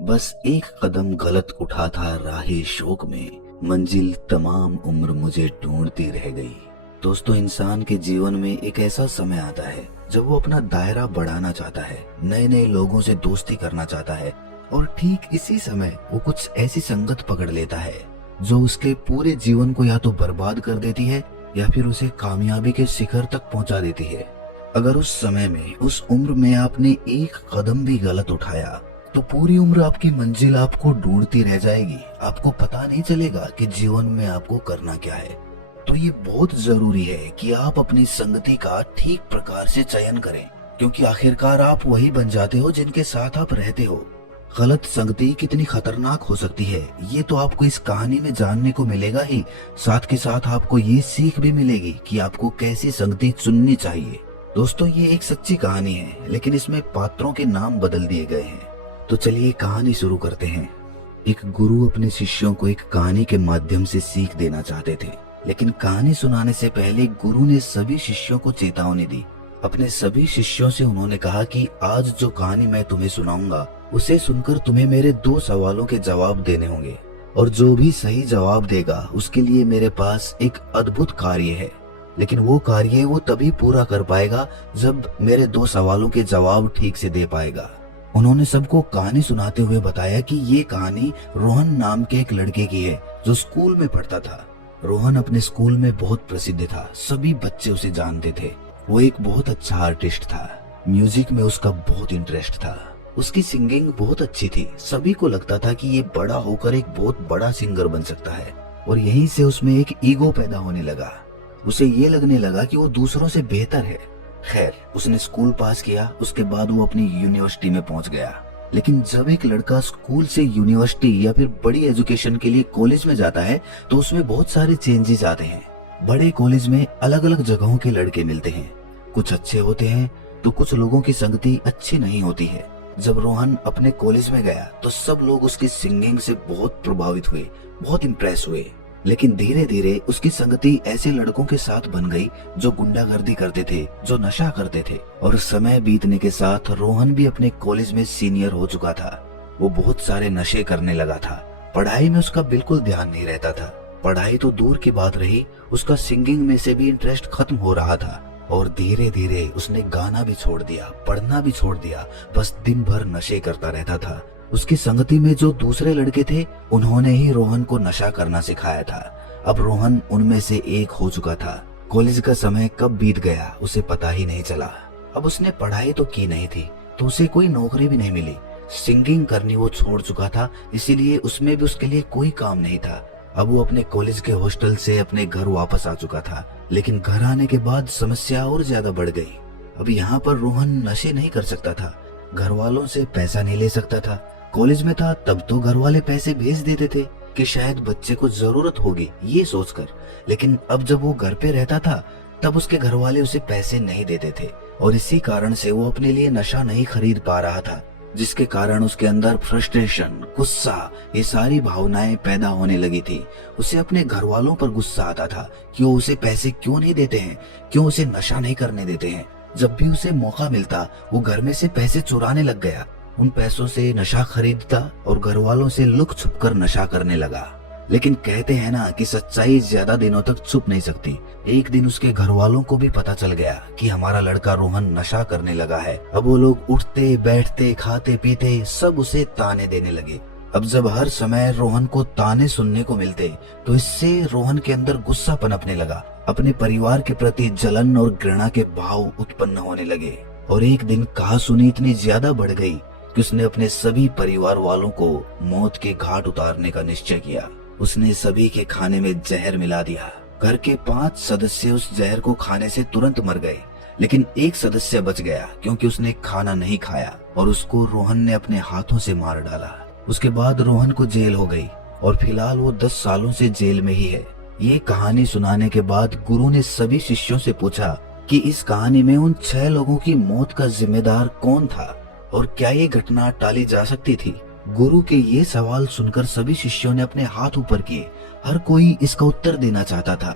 बस एक कदम गलत उठा था राहे शोक में, मंजिल तमाम उम्र मुझे ढूंढती रह गई। दोस्तों, इंसान के जीवन में एक ऐसा समय आता है जब वो अपना दायरा बढ़ाना चाहता है, नए नए लोगों से दोस्ती करना चाहता है, और ठीक इसी समय वो कुछ ऐसी संगत पकड़ लेता है जो उसके पूरे जीवन को या तो बर्बाद कर देती है या फिर उसे कामयाबी के शिखर तक पहुंचा देती है। अगर उस समय में, उस उम्र में आपने एक कदम भी गलत उठाया तो पूरी उम्र आपकी मंजिल आपको ढूंढती रह जाएगी। आपको पता नहीं चलेगा कि जीवन में आपको करना क्या है। तो ये बहुत जरूरी है कि आप अपनी संगति का ठीक प्रकार से चयन करें, क्योंकि आखिरकार आप वही बन जाते हो जिनके साथ आप रहते हो। गलत संगति कितनी खतरनाक हो सकती है ये तो आपको इस कहानी में जानने को मिलेगा ही, साथ के साथ आपको ये सीख भी मिलेगी कि आपको कैसी संगति चुननी चाहिए। दोस्तों, ये एक सच्ची कहानी है, लेकिन इसमें पात्रों के नाम बदल दिए गए हैं। तो चलिए कहानी शुरू करते हैं। एक गुरु अपने शिष्यों को एक कहानी के माध्यम से सीख देना चाहते थे, लेकिन कहानी सुनाने से पहले गुरु ने सभी शिष्यों को चेतावनी दी। अपने सभी शिष्यों से उन्होंने कहा कि आज जो कहानी मैं तुम्हें सुनाऊंगा उसे सुनकर तुम्हें मेरे 2 सवालों के जवाब देने होंगे, और जो भी सही जवाब देगा उसके लिए मेरे पास एक अद्भुत कार्य है। लेकिन वो कार्य वो तभी पूरा कर पाएगा जब मेरे 2 सवालों के जवाब ठीक से दे पाएगा। उन्होंने सबको कहानी सुनाते हुए बताया कि ये कहानी रोहन नाम के एक लड़के की है जो स्कूल में पढ़ता था। रोहन अपने स्कूल में बहुत प्रसिद्ध था, सभी बच्चे उसे जानते थे। वो एक बहुत अच्छा आर्टिस्ट था, म्यूजिक में उसका बहुत इंटरेस्ट था, उसकी सिंगिंग बहुत अच्छी थी। सभी को लगता था कि ये बड़ा होकर एक बहुत बड़ा सिंगर बन सकता है, और यहीं से उसमें एक ईगो पैदा होने लगा। उसे ये लगने लगा कि वो दूसरों से बेहतर है। खैर, उसने स्कूल पास किया, उसके बाद वो अपनी यूनिवर्सिटी में पहुंच गया। लेकिन जब एक लड़का स्कूल से यूनिवर्सिटी या फिर बड़ी एजुकेशन के लिए कॉलेज में जाता है तो उसमें बहुत सारे चेंजेस आते हैं। बड़े कॉलेज में अलग अलग जगहों के लड़के मिलते हैं, कुछ अच्छे होते हैं तो कुछ लोगों की संगति अच्छी नहीं होती है। जब रोहन अपने कॉलेज में गया तो सब लोग उसकी सिंगिंग से बहुत प्रभावित हुए, बहुत इम्प्रेस हुए। लेकिन धीरे धीरे उसकी संगति ऐसे लड़कों के साथ बन गई जो गुंडागर्दी करते थे, जो नशा करते थे। और समय बीतने के साथ रोहन भी अपने कॉलेज में सीनियर हो चुका था। वो बहुत सारे नशे करने लगा था, पढ़ाई में उसका बिल्कुल ध्यान नहीं रहता था। पढ़ाई तो दूर की बात रही, उसका सिंगिंग में से भी इंटरेस्ट खत्म हो रहा था। और धीरे धीरे उसने गाना भी छोड़ दिया, पढ़ना भी छोड़ दिया, बस दिन भर नशे करता रहता था। उसकी संगति में जो दूसरे लड़के थे उन्होंने ही रोहन को नशा करना सिखाया था। अब रोहन उनमें से एक हो चुका था। कॉलेज का समय कब बीत गया उसे पता ही नहीं चला। अब उसने पढ़ाई तो की नहीं थी तो उसे कोई नौकरी भी नहीं मिली। सिंगिंग करनी वो छोड़ चुका था, इसीलिए उसमें भी उसके लिए कोई काम नहीं था। अब वो अपने कॉलेज के हॉस्टल से अपने घर वापस आ चुका था, लेकिन घर आने के बाद समस्या और ज्यादा बढ़ गई। अब यहाँ पर रोहन नशे नहीं कर सकता था, घर वालों से पैसा नहीं ले सकता था। कॉलेज में था तब तो घर वाले पैसे भेज देते थे कि शायद बच्चे को जरूरत होगी ये सोचकर, लेकिन अब जब वो घर पे रहता था तब उसके घर वाले उसे पैसे नहीं देते थे, और इसी कारण से वो अपने लिए नशा नहीं खरीद पा रहा था, जिसके कारण उसके अंदर फ्रस्ट्रेशन, गुस्सा, ये सारी भावनाएं पैदा होने लगी थी। उसे अपने घर वालों पर गुस्सा आता था कि वो उसे पैसे क्यों नहीं देते हैं, क्यों उसे नशा नहीं करने देते हैं। जब भी उसे मौका मिलता वो घर में से पैसे चुराने लग गया, उन पैसों से नशा खरीदता और घर वालों से लुक छुप कर नशा करने लगा। लेकिन कहते हैं ना कि सच्चाई ज्यादा दिनों तक छुप नहीं सकती। एक दिन उसके घर वालों को भी पता चल गया कि हमारा लड़का रोहन नशा करने लगा है। अब वो लोग उठते बैठते खाते पीते सब उसे ताने देने लगे। अब जब हर समय रोहन को ताने सुनने को मिलते तो इससे रोहन के अंदर गुस्सा पनपने लगा। अपने परिवार के प्रति जलन और घृणा के भाव उत्पन्न होने लगे, और एक दिन कहासुनी इतनी ज्यादा बढ़ गई कि उसने अपने सभी परिवार वालों को मौत के घाट उतारने का निश्चय किया। उसने सभी के खाने में जहर मिला दिया। घर के 5 सदस्य उस जहर को खाने से तुरंत मर गए, लेकिन एक सदस्य बच गया क्योंकि उसने खाना नहीं खाया और उसको रोहन ने अपने हाथों से मार डाला। उसके बाद रोहन को जेल हो गई और फिलहाल वो 10 सालों से जेल में ही है। ये कहानी सुनाने के बाद गुरु ने सभी शिष्यों से पूछा कि इस कहानी में उन 6 लोगों की मौत का जिम्मेदार कौन था और क्या ये घटना टाली जा सकती थी। गुरु के ये सवाल सुनकर सभी शिष्यों ने अपने हाथ ऊपर किए। हर कोई इसका उत्तर देना चाहता था।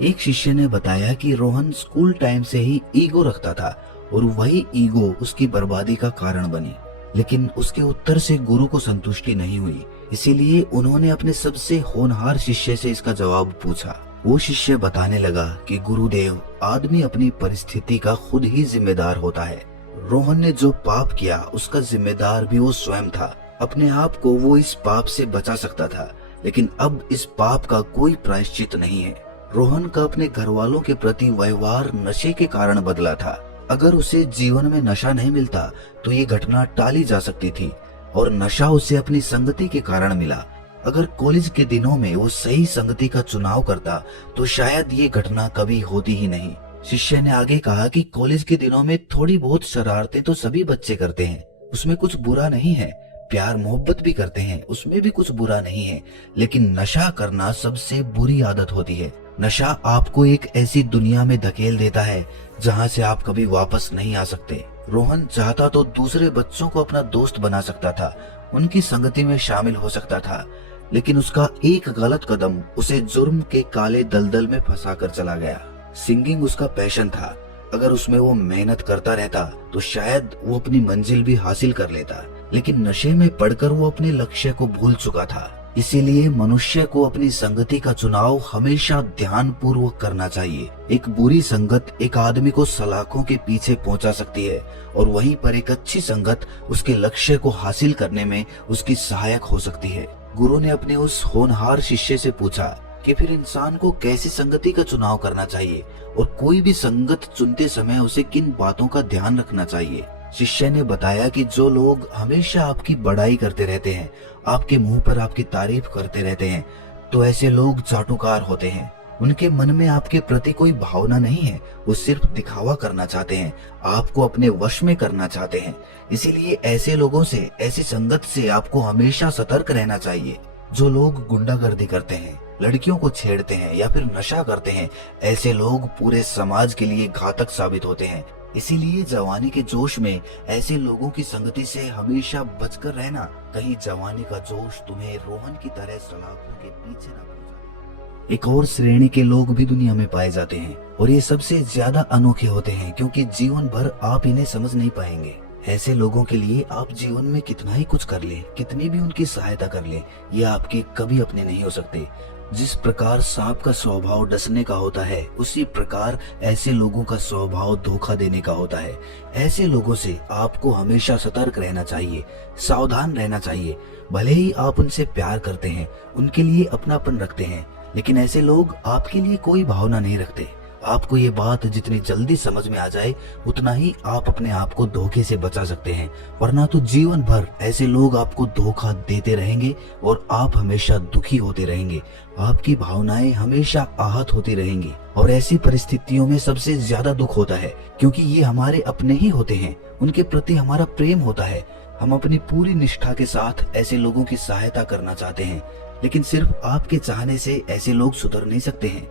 एक शिष्य ने बताया कि रोहन स्कूल टाइम से ही ईगो रखता था और वही ईगो उसकी बर्बादी का कारण बनी। लेकिन उसके उत्तर से गुरु को संतुष्टि नहीं हुई, इसीलिए उन्होंने अपने सबसे होनहार शिष्य से इसका जवाब पूछा। वो शिष्य बताने लगा कि गुरुदेव, आदमी अपनी परिस्थिति का खुद ही जिम्मेदार होता है। रोहन ने जो पाप किया उसका जिम्मेदार भी वो स्वयं था। अपने आप को वो इस पाप से बचा सकता था, लेकिन अब इस पाप का कोई प्रायश्चित नहीं है। रोहन का अपने घर वालों के प्रति व्यवहार नशे के कारण बदला था। अगर उसे जीवन में नशा नहीं मिलता तो ये घटना टाली जा सकती थी, और नशा उसे अपनी संगति के कारण मिला। अगर कॉलेज के दिनों में वो सही संगति का चुनाव करता तो शायद ये घटना कभी होती ही नहीं। शिष्य ने आगे कहा कि कॉलेज के दिनों में थोड़ी बहुत शरारतें तो सभी बच्चे करते हैं, उसमें कुछ बुरा नहीं है। प्यार मोहब्बत भी करते हैं, उसमें भी कुछ बुरा नहीं है। लेकिन नशा करना सबसे बुरी आदत होती है। नशा आपको एक ऐसी दुनिया में धकेल देता है जहां से आप कभी वापस नहीं आ सकते। रोहन चाहता तो दूसरे बच्चों को अपना दोस्त बना सकता था, उनकी संगति में शामिल हो सकता था, लेकिन उसका एक गलत कदम उसे जुर्म के काले दलदल में फंसा कर चला गया। सिंगिंग उसका पैशन था। अगर उसमें वो मेहनत करता रहता तो शायद वो अपनी मंजिल भी हासिल कर लेता, लेकिन नशे में पड़कर वो अपने लक्ष्य को भूल चुका था। इसीलिए मनुष्य को अपनी संगति का चुनाव हमेशा ध्यान पूर्वक करना चाहिए। एक बुरी संगत एक आदमी को सलाखों के पीछे पहुंचा सकती है, और वहीं पर एक अच्छी संगत उसके लक्ष्य को हासिल करने में उसकी सहायक हो सकती है। गुरु ने अपने उस होनहार शिष्य से पूछा कि फिर इंसान को कैसी संगति का चुनाव करना चाहिए, और कोई भी संगत चुनते समय उसे किन बातों का ध्यान रखना चाहिए। शिष्य ने बताया कि जो लोग हमेशा आपकी बड़ाई करते रहते हैं, आपके मुंह पर आपकी तारीफ करते रहते हैं, तो ऐसे लोग चाटुकार होते हैं। उनके मन में आपके प्रति कोई भावना नहीं है, वो सिर्फ दिखावा करना चाहते हैं, आपको अपने वश में करना चाहते हैं। इसीलिए ऐसे लोगों से, ऐसी संगत से आपको हमेशा सतर्क रहना चाहिए। जो लोग गुंडागर्दी करते हैं, लड़कियों को छेड़ते हैं या फिर नशा करते हैं, ऐसे लोग पूरे समाज के लिए घातक साबित होते हैं। इसीलिए जवानी के जोश में ऐसे लोगों की संगति से हमेशा बचकर रहना। कहीं जवानी का जोश तुम्हें रोहन की तरह सलाखों के पीछे न पहुंचाए। एक और श्रेणी के लोग भी दुनिया में पाए जाते हैं, और ये सबसे ज्यादा अनोखे होते हैं, क्योंकि जीवन भर आप इन्हें समझ नहीं पाएंगे। ऐसे लोगों के लिए आप जीवन में कितना ही कुछ कर ले, कितनी भी उनकी सहायता कर ले, ये आपके कभी अपने नहीं हो सकते। जिस प्रकार सांप का स्वभाव डसने का होता है, उसी प्रकार ऐसे लोगों का स्वभाव धोखा देने का होता है। ऐसे लोगों से आपको हमेशा सतर्क रहना चाहिए, सावधान रहना चाहिए। भले ही आप उनसे प्यार करते हैं, उनके लिए अपनापन रखते हैं, लेकिन ऐसे लोग आपके लिए कोई भावना नहीं रखते। आपको ये बात जितनी जल्दी समझ में आ जाए, उतना ही आप अपने आप को धोखे से बचा सकते हैं, वरना तो जीवन भर ऐसे लोग आपको धोखा देते रहेंगे और आप हमेशा दुखी होते रहेंगे। आपकी भावनाएं हमेशा आहत होती रहेंगी, और ऐसी परिस्थितियों में सबसे ज्यादा दुख होता है, क्योंकि ये हमारे अपने ही होते हैं, उनके प्रति हमारा प्रेम होता है। हम अपनी पूरी निष्ठा के साथ ऐसे लोगों की सहायता करना चाहते हैं, लेकिन सिर्फ आपके चाहने से ऐसे लोग सुधर नहीं सकते हैं।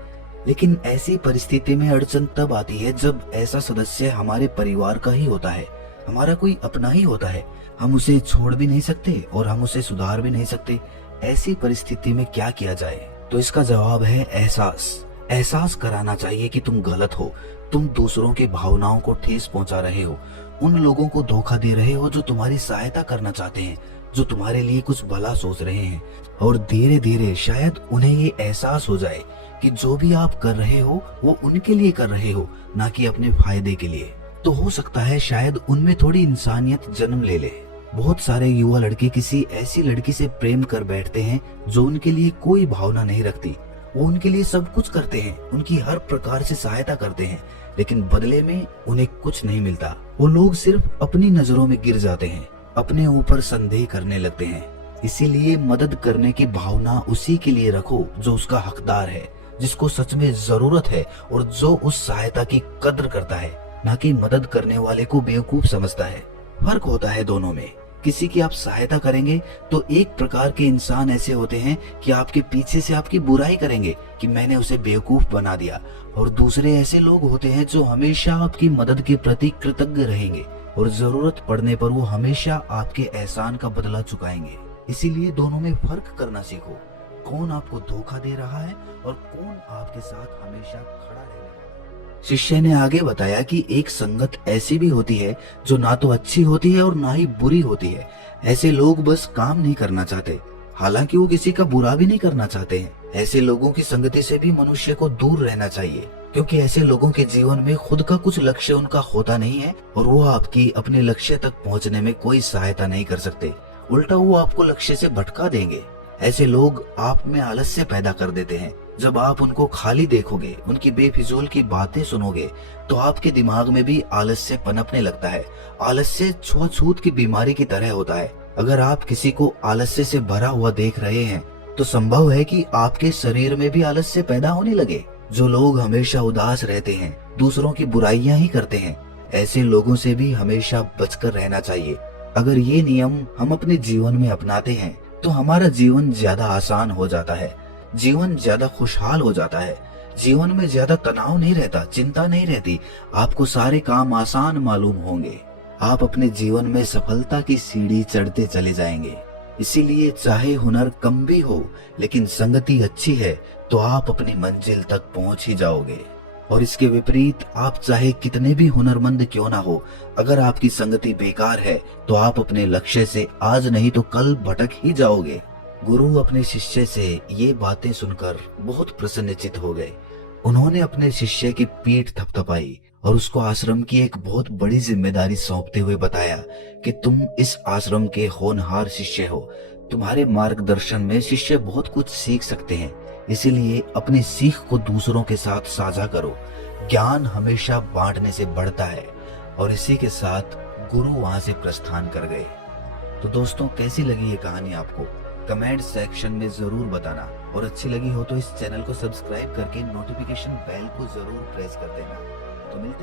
लेकिन ऐसी परिस्थिति में अड़चन तब आती है जब ऐसा सदस्य हमारे परिवार का ही होता है, हमारा कोई अपना ही होता है। हम उसे छोड़ भी नहीं सकते और हम उसे सुधार भी नहीं सकते। ऐसी परिस्थिति में क्या किया जाए? तो इसका जवाब है एहसास कराना चाहिए कि तुम गलत हो, तुम दूसरों की भावनाओं को ठेस पहुंचा रहे हो, उन लोगों को धोखा दे रहे हो जो तुम्हारी सहायता करना चाहते हैं, जो तुम्हारे लिए कुछ भला सोच रहे हैं। और धीरे धीरे शायद उन्हें ये एहसास हो जाए कि जो भी आप कर रहे हो वो उनके लिए कर रहे हो, ना कि अपने फायदे के लिए। तो हो सकता है शायद उनमें थोड़ी इंसानियत जन्म ले ले। बहुत सारे युवा लड़के किसी ऐसी लड़की से प्रेम कर बैठते हैं जो उनके लिए कोई भावना नहीं रखती। वो उनके लिए सब कुछ करते हैं, उनकी हर प्रकार से सहायता करते हैं, लेकिन बदले में उन्हें कुछ नहीं मिलता। वो लोग सिर्फ अपनी नजरों में गिर जाते हैं, अपने ऊपर संदेह करने लगते हैं। इसीलिए मदद करने की भावना उसी के लिए रखो जो उसका हकदार है, जिसको सच में जरूरत है और जो उस सहायता की कद्र करता है, ना कि मदद करने वाले को बेवकूफ समझता है। फर्क होता है दोनों में। किसी की आप सहायता करेंगे तो एक प्रकार के इंसान ऐसे होते हैं कि आपके पीछे से आपकी बुराई करेंगे कि मैंने उसे बेवकूफ बना दिया, और दूसरे ऐसे लोग होते हैं जो हमेशा आपकी मदद के प्रति कृतज्ञ रहेंगे और जरूरत पड़ने पर वो हमेशा आपके एहसान का बदला चुकाएंगे। इसीलिए दोनों में फर्क करना सीखो। कौन आपको धोखा दे रहा है और कौन आपके साथ हमेशा खड़ा रहने वाला है। शिष्य ने आगे बताया कि एक संगत ऐसी भी होती है जो ना तो अच्छी होती है और ना ही बुरी होती है। ऐसे लोग बस काम नहीं करना चाहते, हालांकि वो किसी का बुरा भी नहीं करना चाहते हैं। ऐसे लोगों की संगति से भी मनुष्य को दूर रहना चाहिए, क्योंकि ऐसे लोगों के जीवन में खुद का कुछ लक्ष्य उनका होता नहीं है और वो आपकी अपने लक्ष्य तक पहुंचने में कोई सहायता नहीं कर सकते। उल्टा वो आपको लक्ष्य से भटका देंगे। ऐसे लोग आप में आलस्य पैदा कर देते हैं। जब आप उनको खाली देखोगे, उनकी बेफिजूल की बातें सुनोगे, तो आपके दिमाग में भी आलस्य पनपने लगता है। आलस्य छुआछूत की बीमारी की तरह होता है। अगर आप किसी को आलस्य से भरा हुआ देख रहे हैं तो संभव है कि आपके शरीर में भी आलस्य पैदा होने लगे। जो लोग हमेशा उदास रहते हैं, दूसरों की बुराइयां ही करते हैं, ऐसे लोगों से भी हमेशा बचकर रहना चाहिए। अगर ये नियम हम अपने जीवन में अपनाते हैं तो हमारा जीवन ज्यादा आसान हो जाता है, जीवन ज्यादा खुशहाल हो जाता है। जीवन में ज्यादा तनाव नहीं रहता, चिंता नहीं रहती, आपको सारे काम आसान मालूम होंगे। आप अपने जीवन में सफलता की सीढ़ी चढ़ते चले जाएंगे। इसीलिए चाहे हुनर कम भी हो, लेकिन संगति अच्छी है तो आप अपनी मंजिल तक पहुंच ही जाओगे। और इसके विपरीत आप चाहे कितने भी हुनरमंद क्यों ना हो, अगर आपकी संगति बेकार है तो आप अपने लक्ष्य से आज नहीं तो कल भटक ही जाओगे। गुरु अपने शिष्य से ये बातें सुनकर बहुत प्रसन्नचित्त हो गए। उन्होंने अपने शिष्य की पीठ थपथपाई और उसको आश्रम की एक बहुत बड़ी जिम्मेदारी सौंपते हुए बताया कि तुम इस आश्रम के होनहार शिष्य हो। तुम्हारे मार्गदर्शन में शिष्य बहुत कुछ सीख सकते हैं, इसीलिए अपनी सीख को दूसरों के साथ साझा करो। ज्ञान हमेशा बांटने से बढ़ता है। और इसी के साथ गुरु वहां से प्रस्थान कर गए। तो दोस्तों, कैसी लगी ये कहानी आपको? कमेंट सेक्शन में जरूर बताना, और अच्छी लगी हो तो इस चैनल को सब्सक्राइब करके नोटिफिकेशन बेल को जरूर प्रेस कर देना। तो मिलते हैं।